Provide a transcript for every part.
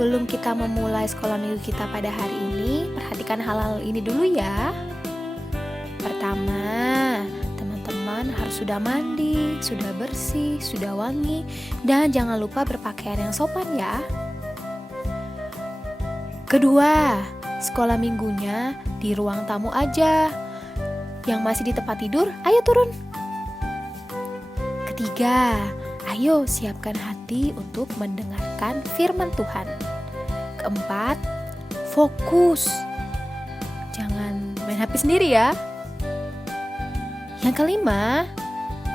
Sebelum kita memulai sekolah minggu kita pada hari ini, perhatikan hal-hal ini dulu ya. Pertama, teman-teman harus sudah mandi, sudah bersih, sudah wangi, dan jangan lupa berpakaian yang sopan ya. Kedua, sekolah minggunya di ruang tamu aja. Yang masih di tempat tidur, ayo turun. Ketiga, ayo siapkan hati untuk mendengarkan firman Tuhan. Keempat, fokus. Jangan main HP sendiri ya. Yang kelima,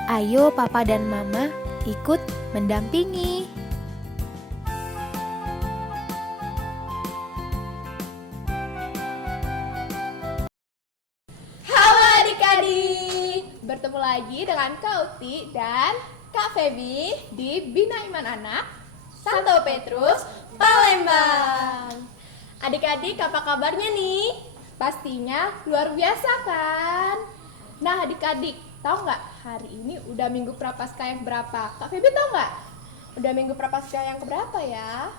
ayo papa dan mama ikut mendampingi. Halo adik-adik, bertemu lagi dengan Kak Uti dan Kak Feby di Bina Iman Anak Santo Petrus, Palembang. Adik-adik, apa kabarnya nih? Pastinya luar biasa kan? Nah adik-adik, tahu nggak hari ini udah minggu Prapaskah yang berapa? Kak Feby tahu nggak? Udah minggu Prapaskah yang keberapa ya?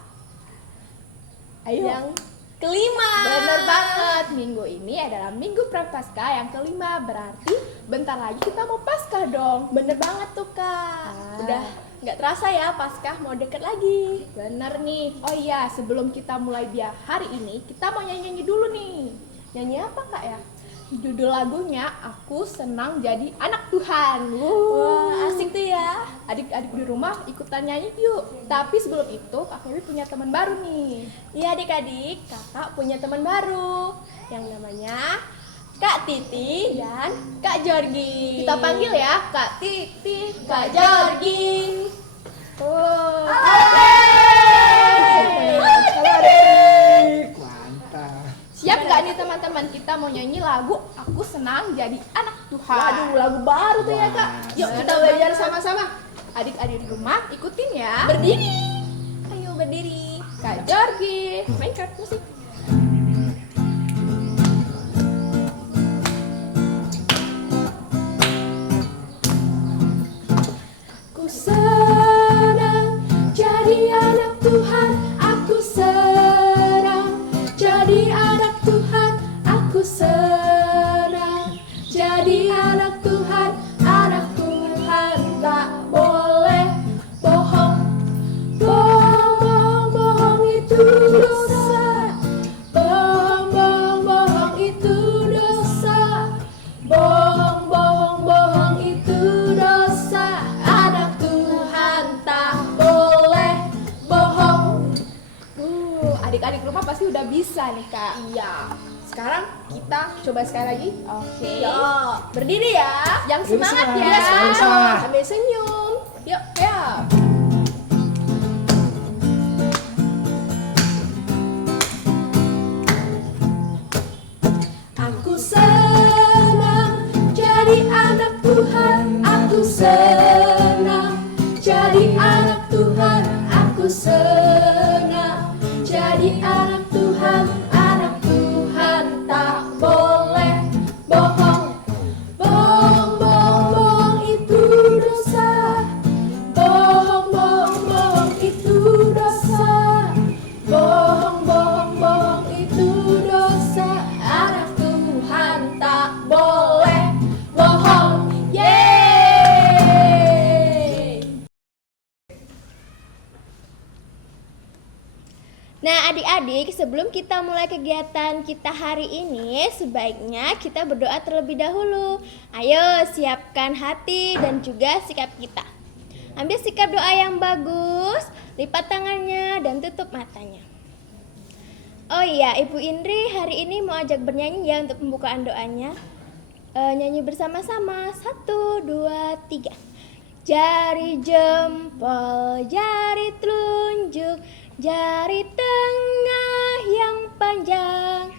Ayo. Yang kelima. Bener banget, minggu ini adalah minggu Prapaskah yang kelima. Berarti bentar lagi kita mau Paskah dong. Bener banget tuh Kak. Udah nggak terasa ya Paskah mau deket lagi. Bener nih. Oh iya, sebelum kita mulai hari ini, kita mau nyanyi-nyanyi dulu nih. Nyanyi apa Kak ya? Judul lagunya Aku Senang Jadi Anak Tuhan. Wah, asik tuh ya. Adik-adik di rumah ikutan nyanyi yuk. Tapi sebelum itu Kak Feby punya teman baru nih. Iya adik-adik, kakak punya teman baru yang namanya Kak Titi dan Kak Jorgi. Kita panggil ya, Kak Titi, Kak Jorgi. Oh. Halo adik. Mantap. Siap gak nih teman-teman? Kita mau nyanyi lagu Aku Senang Jadi Anak Tuhan. Waduh, lagu baru tuh ya Kak. Yuk kita belajar sama-sama. Adik-adik di rumah ikutin ya. Berdiri. Ayo berdiri. Kak Jorgi, mainkan musik. Aku senang jadi anak Tuhan. Aku senang jadi anak Tuhan. Aku senang jadi anak Tuhan. Anak Tuhan tak boleh bohong. Bohong, bohong itu dosa. Bohong, bohong itu dosa. Bohong, bohong itu dosa. Anak Tuhan tak boleh bohong. Adik-adik rumah pasti udah bisa nih Kak. Iya. Sekarang kita coba sekali lagi. Oke. Yuk. Berdiri ya. Yang semangat ya. Semangat. Sambil senyum. Yuk, ya. Aku senang jadi anak Tuhan. Aku senang jadi anak Tuhan. Aku senang jadi anak Tuhan. Anak Tuhan tak boleh bohong. Bohong, bohong, bohong itu dosa. Bohong, bohong, bohong itu dosa. Bohong, bohong, bohong itu dosa. Anak Tuhan tak boleh bohong. Yeay! Nah adik-adik, sebelum kita mulai kegiatan kita hari ini, sebaiknya kita berdoa terlebih dahulu. Ayo siapkan hati dan juga sikap kita. Ambil sikap doa yang bagus, lipat tangannya dan tutup matanya. Oh iya, Ibu Indri hari ini mau ajak bernyanyi ya untuk pembukaan doanya. Nyanyi bersama-sama, 1, 2, 3. Jari jempol, jari telunjuk, jari tengah yang panjang,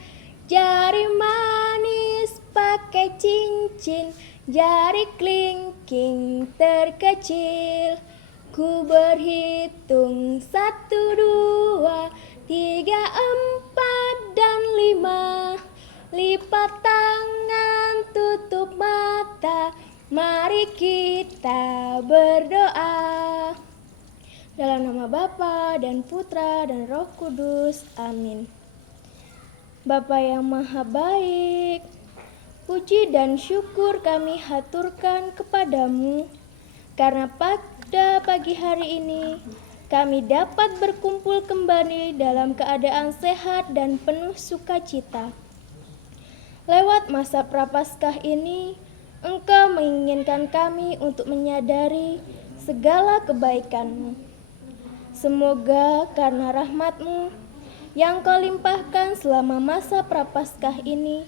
jari manis pakai cincin, jari kelingking terkecil. Ku berhitung 1, 2, 3, 4, dan 5. Lipat tangan, tutup mata, mari kita berdoa. Dalam nama Bapa dan Putra dan Roh Kudus. Amin. Bapa yang maha baik, puji dan syukur kami haturkan kepadamu, karena pada pagi hari ini kami dapat berkumpul kembali dalam keadaan sehat dan penuh sukacita. Lewat masa Prapaskah ini, Engkau menginginkan kami untuk menyadari segala kebaikan-Mu. Semoga karena rahmat-Mu yang Kau limpahkan selama masa Prapaskah ini,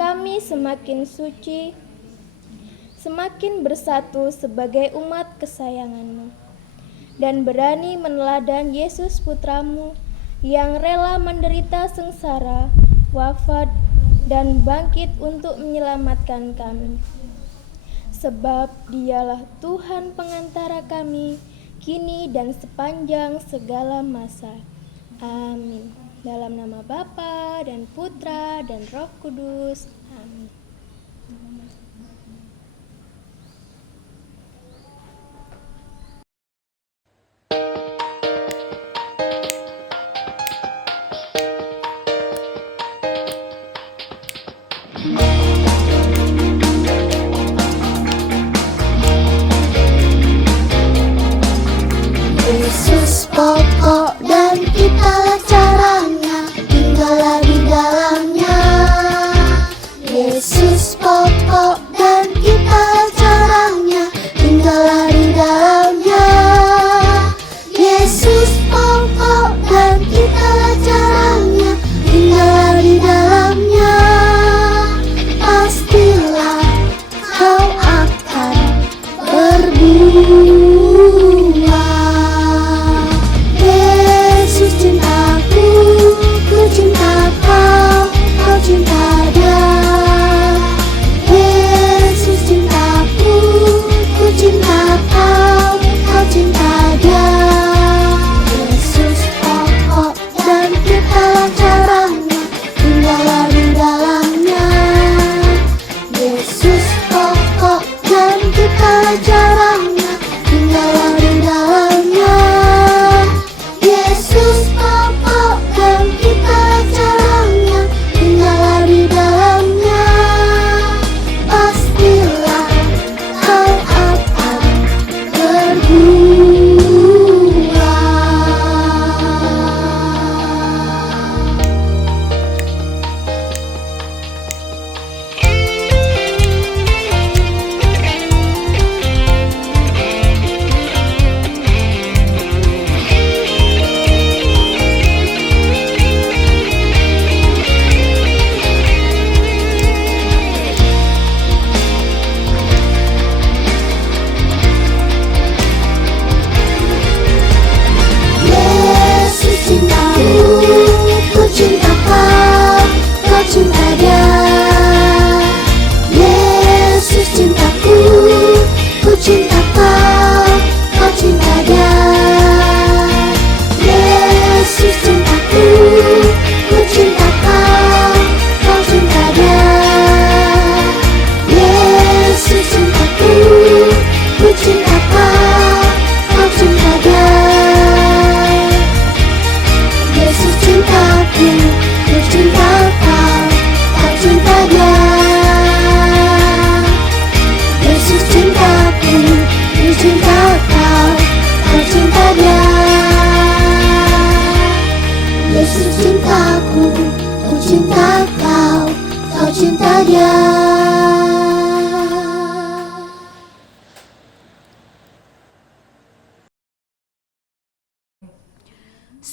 kami semakin suci, semakin bersatu sebagai umat kesayangan-Mu, dan berani meneladan Yesus Putra-Mu yang rela menderita sengsara, wafat, dan bangkit untuk menyelamatkan kami. Sebab Dialah Tuhan pengantara kami, kini dan sepanjang segala masa. Amin. Dalam nama Bapa dan Putra dan Roh Kudus. Amin. Yesus pokok dan kita caranya, tinggallah di dalamnya. Yesus pokok dan kita caranya, tinggallah di dalamnya. Yesus pokok dan kita caranya, tinggallah di dalamnya. Pastilah kau akan berbuah.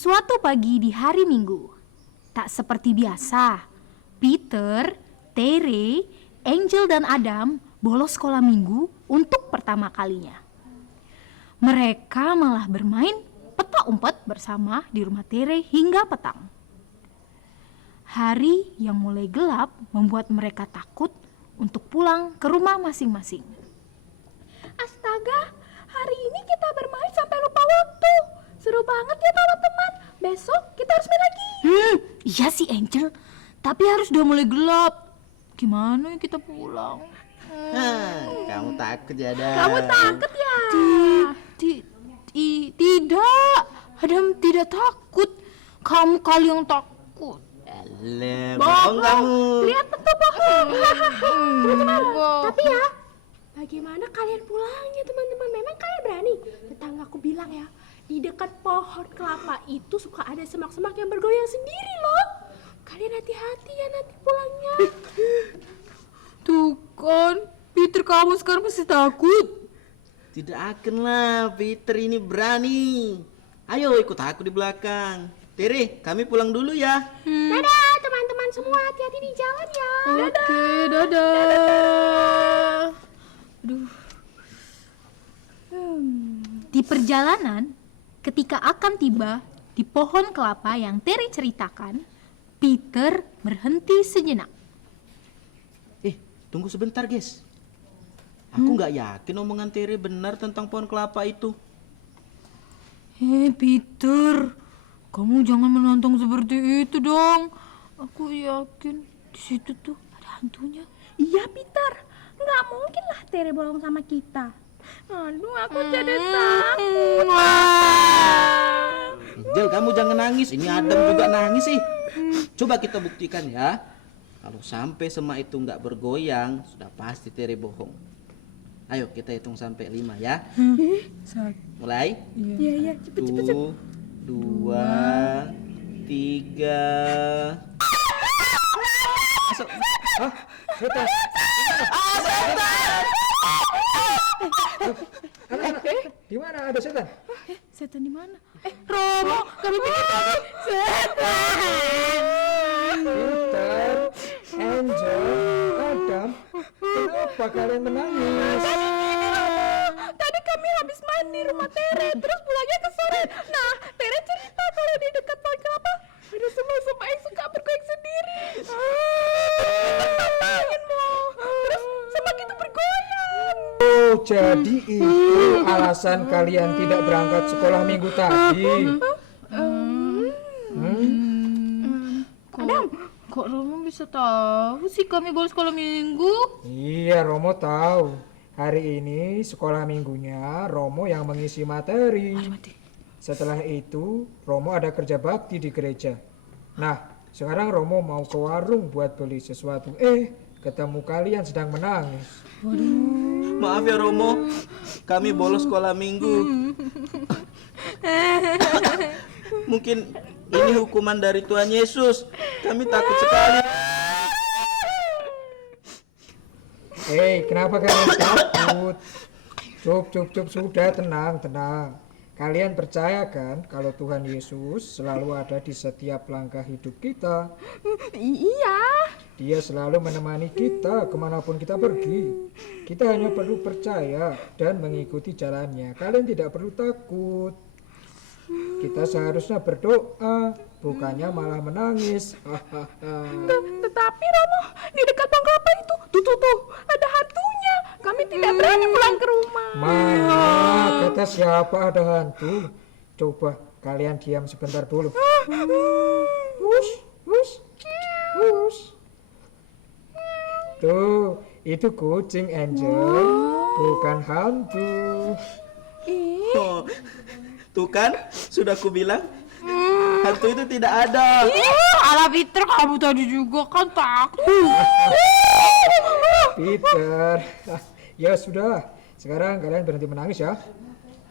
Suatu pagi di hari Minggu, tak seperti biasa, Peter, Tere, Angel dan Adam bolos sekolah minggu untuk pertama kalinya. Mereka malah bermain petak umpet bersama di rumah Tere hingga petang. Hari yang mulai gelap membuat mereka takut untuk pulang ke rumah masing-masing. Astaga, hari ini kita bermain sampai lupa waktu. Seru banget ya teman-teman. Besok kita harus main lagi. Iya sih Angel, tapi harus udah mulai gelap. Gimana ya kita pulang? Kamu takut ya, Dan? Kamu takut ya? Tidak, Adam tidak takut. Kamu kali yang takut. Bohong kamu. Kelihatan tuh bohong. Teman-teman, tapi ya, bagaimana kalian pulangnya teman-teman? Memang kalian berani? Tetanggaku bilang ya, di dekat pohon kelapa itu suka ada semak-semak yang bergoyang sendiri loh. Kalian hati-hati ya nanti pulangnya. Tuh kan, Peter kamu sekarang pasti takut. Tidak akan lah, Peter ini berani. Ayo ikut aku di belakang. Tere, kami pulang dulu ya. Dadah teman-teman semua, hati-hati di jalan ya. Oke, dadah. Aduh. Di perjalanan, ketika akan tiba di pohon kelapa yang Terry ceritakan, Peter berhenti sejenak. Tunggu sebentar, guys. Aku nggak yakin omongan Tere benar tentang pohon kelapa itu. Peter, kamu jangan menantang seperti itu dong. Aku yakin di situ tuh ada hantunya. Iya Peter, nggak mungkin lah Tere bohong sama kita. Aduh, aku jadi takut. Angel, kamu jangan nangis. Ini Adam juga nangis sih. Coba kita buktikan ya. Kalau sampai semak itu nggak bergoyang, sudah pasti Tere bohong. Ayo kita hitung sampai 5 ya. Mulai. Iya, cepet. 1, 2, 3. Masuk. Hah? Setan. Anak-anak, di mana ada setan? Setan di mana? Romo, kami pikir tadi setan. Peter, Angel, Adam, kenapa kalian menangis? Tadi kami habis mandi rumah Tere, terus pulangnya ke sore. Nah, Tere cerita kalau di dekat pohon kelapa ada semak-semak yang suka bergoyang sendiri. Tantangin mau. Terus semak itu bergoyang. Oh, jadi itu alasan kalian tidak berangkat sekolah minggu tadi. Kok Romo bisa tahu sih kami bolos sekolah minggu? Iya, Romo tahu. Hari ini sekolah minggunya Romo yang mengisi materi. Setelah itu, Romo ada kerja bakti di gereja. Nah, sekarang Romo mau ke warung buat beli sesuatu. Ketemu kalian sedang menangis. Maaf ya Romo, kami bolos sekolah minggu. Mungkin ini hukuman dari Tuhan Yesus. Kami takut sekali. Kenapa kalian takut? Cup, sudah tenang. Kalian percaya kan kalau Tuhan Yesus selalu ada di setiap langkah hidup kita? Iya. Dia selalu menemani kita kemanapun kita pergi. Kita hanya perlu percaya dan mengikuti jalannya. Kalian tidak perlu takut. Kita seharusnya berdoa, bukannya malah menangis. Tetapi Romo, di dekat pohon kelapa itu, tuh, ada hantunya. Kami tidak berani pulang ke rumah. Mana kata siapa ada hantu? Coba kalian diam sebentar dulu. Hush. Tuh, itu kucing Angel, bukan hantu. Oh, tuh kan, sudah ku bilang, hantu itu tidak ada. Ala Peter, kamu tadi juga kan takut. Peter, ya sudah. Sekarang kalian berhenti menangis ya.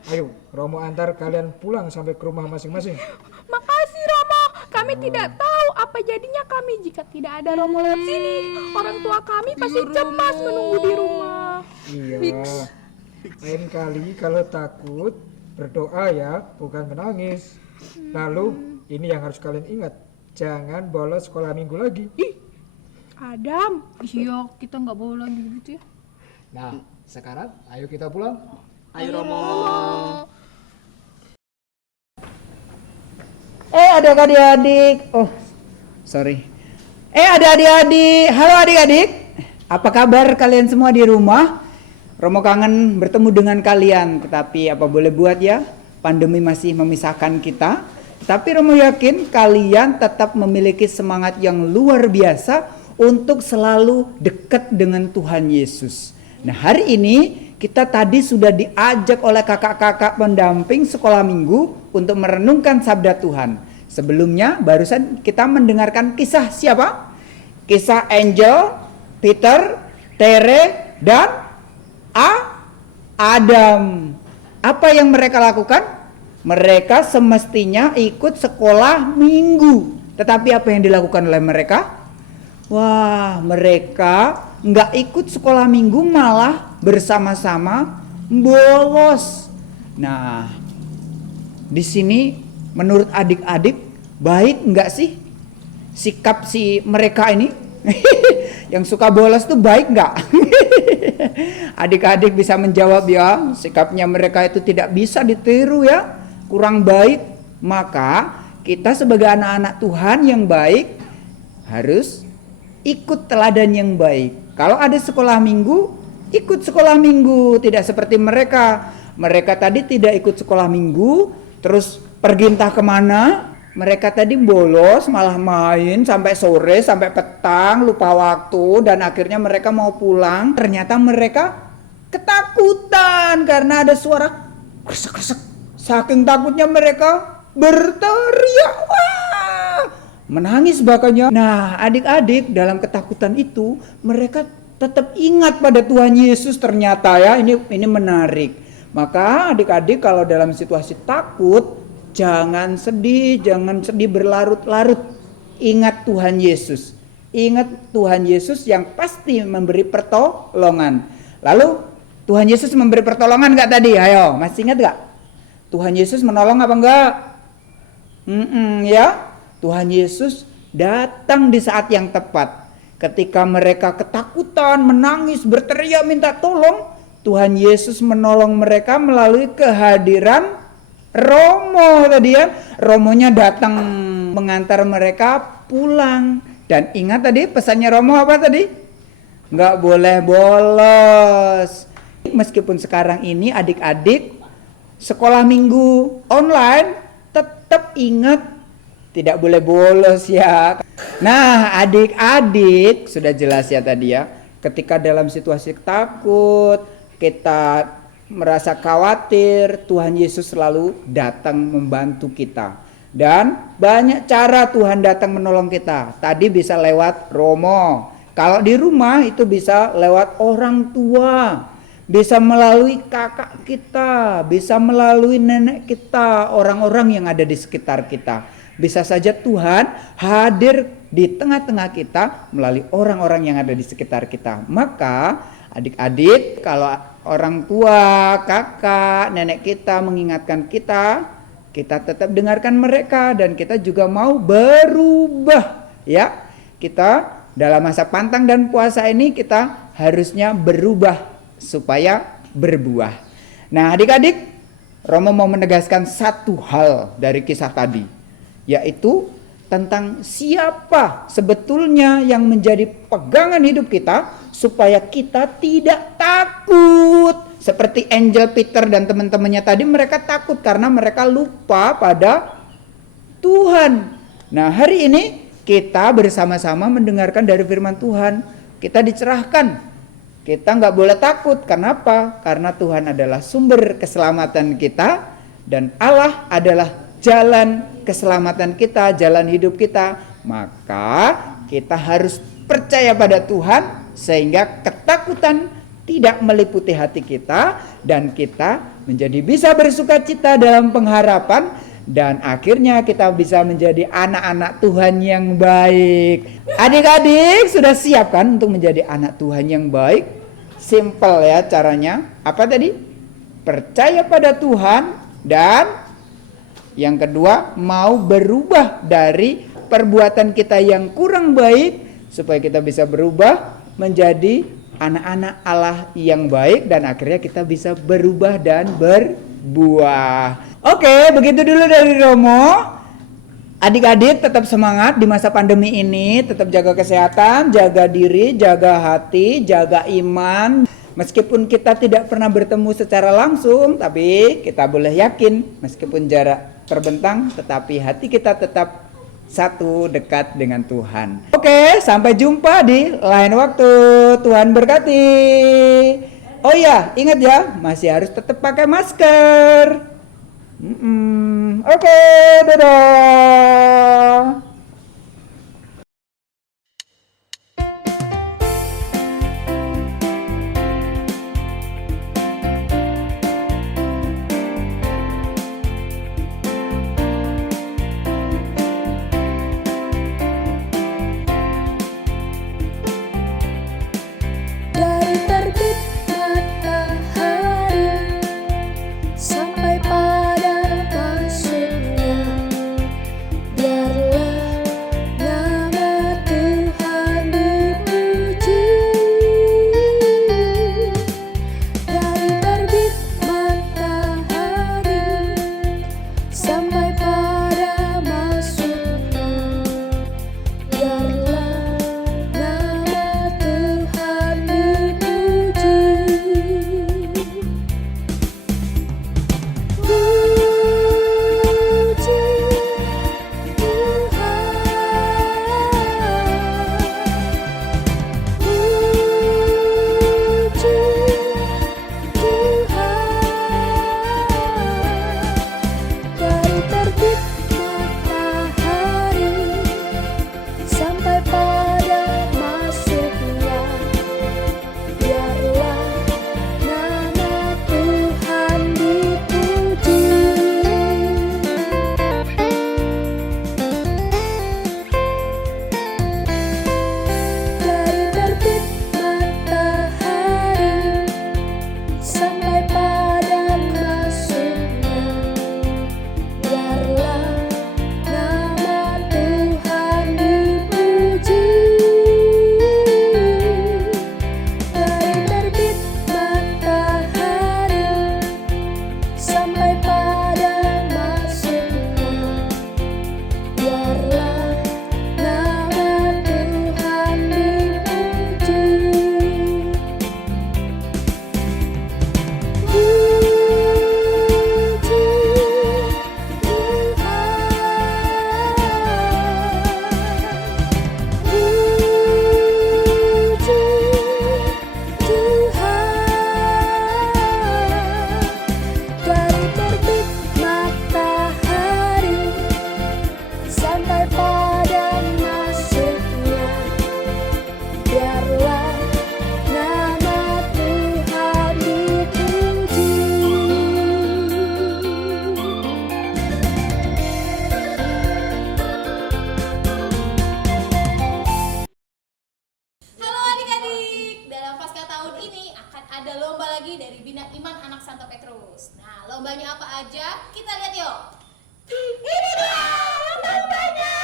Ayo, Romo antar kalian pulang sampai ke rumah masing-masing. Makasih Romo, kami tidak tahu apa jadinya kami jika tidak ada Romo lewat sini. Orang tua kami pasti cemas menunggu di rumah. Iya. Lain kali kalau takut berdoa ya, bukan menangis. Lalu ini yang harus kalian ingat, jangan bolos sekolah minggu lagi. Adam, Iya, kita nggak boleh lagi gitu ya. Nah, sekarang ayo kita pulang. Ayo Romo. Adik-adik. Adik-adik. Halo adik-adik. Apa kabar kalian semua di rumah? Romo kangen bertemu dengan kalian. Tetapi apa boleh buat ya, pandemi masih memisahkan kita. Tetapi Romo yakin kalian tetap memiliki semangat yang luar biasa untuk selalu dekat dengan Tuhan Yesus. Nah, hari ini kita tadi sudah diajak oleh kakak-kakak pendamping sekolah minggu untuk merenungkan sabda Tuhan. Sebelumnya barusan kita mendengarkan kisah siapa? Kisah Angel, Peter, Tere, dan Adam. Apa yang mereka lakukan? Mereka semestinya ikut sekolah minggu. Tetapi apa yang dilakukan oleh mereka? Wah, mereka nggak ikut sekolah minggu, malah bersama-sama bolos. Nah, di sini menurut adik-adik baik nggak sih sikap si mereka ini? Yang suka bolos tuh baik nggak? Adik-adik bisa menjawab ya, sikapnya mereka itu tidak bisa ditiru ya, kurang baik. Maka kita sebagai anak-anak Tuhan yang baik harus ikut teladan yang baik. Kalau ada sekolah minggu, ikut sekolah minggu. Tidak seperti mereka. Mereka tadi tidak ikut sekolah minggu, terus pergi entah kemana. Mereka tadi bolos, malah main sampai sore, sampai petang, lupa waktu. Dan akhirnya mereka mau pulang. Ternyata mereka ketakutan karena ada suara kresek-kresek. Saking takutnya mereka berteriak. Wah! Menangis bahkannya. Nah, adik-adik dalam ketakutan itu mereka tetap ingat pada Tuhan Yesus ternyata ya. Ini menarik. Maka adik-adik kalau dalam situasi takut jangan sedih berlarut-larut. Ingat Tuhan Yesus. Ingat Tuhan Yesus yang pasti memberi pertolongan. Lalu Tuhan Yesus memberi pertolongan enggak tadi? Ayo, masih ingat enggak? Tuhan Yesus menolong apa enggak? Ya. Tuhan Yesus datang di saat yang tepat. Ketika mereka ketakutan, menangis, berteriak minta tolong, Tuhan Yesus menolong mereka melalui kehadiran Romo tadi ya. Romonya datang mengantar mereka pulang. Dan ingat tadi pesannya Romo apa tadi? Nggak boleh bolos. Meskipun sekarang ini adik-adik sekolah minggu online, tetap ingat tidak boleh bolos ya. Nah, adik-adik sudah jelas ya tadi ya. Ketika dalam situasi takut, kita merasa khawatir, Tuhan Yesus selalu datang membantu kita. Dan banyak cara Tuhan datang menolong kita. Tadi bisa lewat Romo. Kalau di rumah itu bisa lewat orang tua. Bisa melalui kakak kita, bisa melalui nenek kita, orang-orang yang ada di sekitar kita. Bisa saja Tuhan hadir di tengah-tengah kita melalui orang-orang yang ada di sekitar kita. Maka adik-adik kalau orang tua, kakak, nenek kita mengingatkan kita, kita tetap dengarkan mereka dan kita juga mau berubah ya. Kita dalam masa pantang dan puasa ini kita harusnya berubah supaya berbuah. Nah, adik-adik, Romo mau menegaskan satu hal dari kisah tadi, yaitu tentang siapa sebetulnya yang menjadi pegangan hidup kita supaya kita tidak takut. Seperti Angel, Peter dan teman-temannya tadi, mereka takut karena mereka lupa pada Tuhan. Nah, hari ini kita bersama-sama mendengarkan dari firman Tuhan. Kita dicerahkan. Kita nggak boleh takut. Kenapa? Karena Tuhan adalah sumber keselamatan kita dan Allah adalah jalan keselamatan kita, jalan hidup kita. Maka kita harus percaya pada Tuhan sehingga ketakutan tidak meliputi hati kita dan kita menjadi bisa bersukacita dalam pengharapan dan akhirnya kita bisa menjadi anak-anak Tuhan yang baik. Adik-adik sudah siap kan untuk menjadi anak Tuhan yang baik? Simple ya caranya. Apa tadi? Percaya pada Tuhan dan yang kedua, mau berubah dari perbuatan kita yang kurang baik supaya kita bisa berubah menjadi anak-anak Allah yang baik dan akhirnya kita bisa berubah dan berbuah. Oke, begitu dulu dari Romo. Adik-adik tetap semangat di masa pandemi ini, tetap jaga kesehatan, jaga diri, jaga hati, jaga iman. Meskipun kita tidak pernah bertemu secara langsung, tapi kita boleh yakin meskipun jarak terbentang, tetapi hati kita tetap satu dekat dengan Tuhan. Oke, sampai jumpa di lain waktu. Tuhan berkati. Oh iya, ingat ya, masih harus tetap pakai masker. Oke, dadah. Dari terbit matahari sampai pada masuknya, biarlah nama Tuhan dipuji. Dari terbit matahari sampai pada masuknya, biarlah nama Tuhan dipuji. Puji Tuhan. Dari terbit matahari sampai pada masuknya, biarlah nama Tuhan dipuji. Dari terbit matahari sampai pada masuknya, biarlah nama Tuhan dipuji. Dari terbit matahari sampai pada masuknya, biarlah nama Tuhan dipuji. Dari terbit matahari sampai pada masuknya, biarlah nama Tuhan dipuji. Halo adik-adik, dalam Pasca tahun ini akan ada lomba lagi dari Bina Iman Anak Santo Petrus. Nah, lombanya apa aja? Kita lihat yuk. Ini dia lombanya.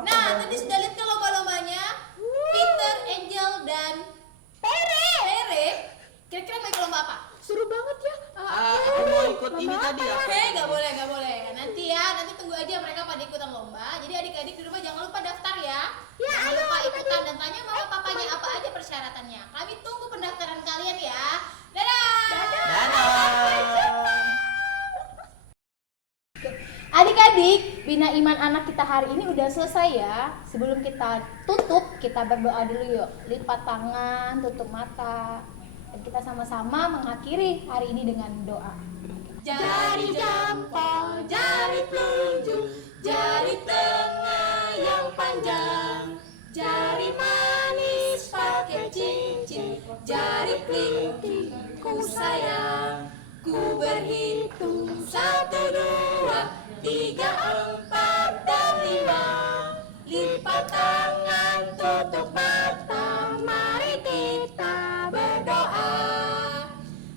Nah, tadi sudah lihat kan lomba-lombanya? Peter, Angel, dan Pere. Kira-kira mau ikut lomba apa? Seru banget ya. Aku mau ikut ini tadi ya. Nggak boleh. Nanti tunggu aja mereka pada ikutan lomba. Jadi adik-adik di rumah jangan lupa daftar ya. Jangan lupa ikutan dan tanya mama papanya apa aja persyaratannya. Kami tunggu pendaftaran kalian ya. Adik-adik, Bina Iman Anak kita hari ini udah selesai ya. Sebelum kita tutup, kita berdoa dulu yuk. Lipat tangan, tutup mata. Dan kita sama-sama mengakhiri hari ini dengan doa. Jari jempol, jari telunjuk, jari tengah yang panjang, jari manis pakai cincin, jari kelingking ku sayang. Ku berhitung 1, 2, 3, 4, dan 5. Lipat tangan, tutup mata, mari kita berdoa.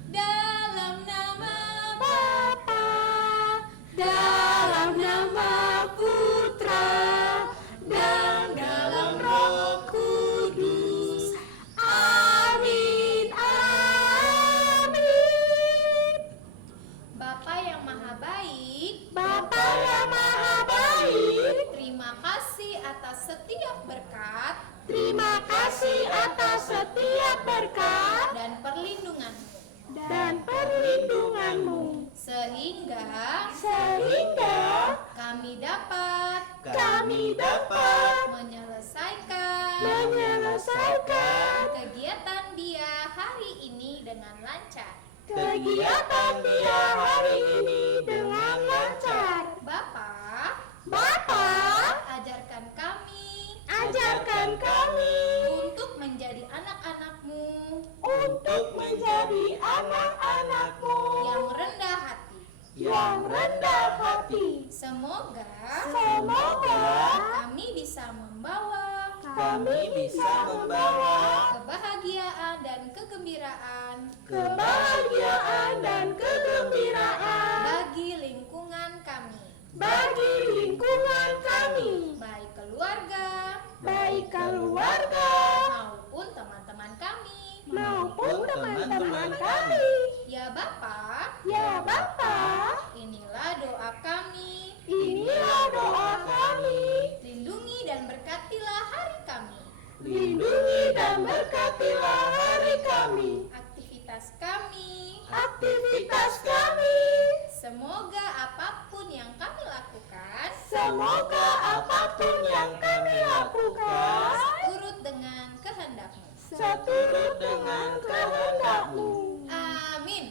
Dalam nama Bapa, dalam nama Putra, dan dalam Roh Kudus. Amin, amin. Bapa yang maha baik, Bapa yang maha baik, terima kasih atas setiap berkat, Terima kasih atas setiap berkat dan perlindunganmu, sehingga kami dapat menyelesaikan kegiatan dia hari ini dengan lancar. Bapak, ajarkan kami untuk menjadi anak-anakmu yang rendah hati. Semoga kami bisa membawa kebahagiaan dan kegembiraan bagi lingkungan kami, baik keluarga maupun teman-teman kami. Ya Bapak, inilah doa kami. Lindungi dan berkatilah hari kami. Aktivitas kami. Semoga apapun yang kami lakukan seturut dengan kehendakmu. Amin.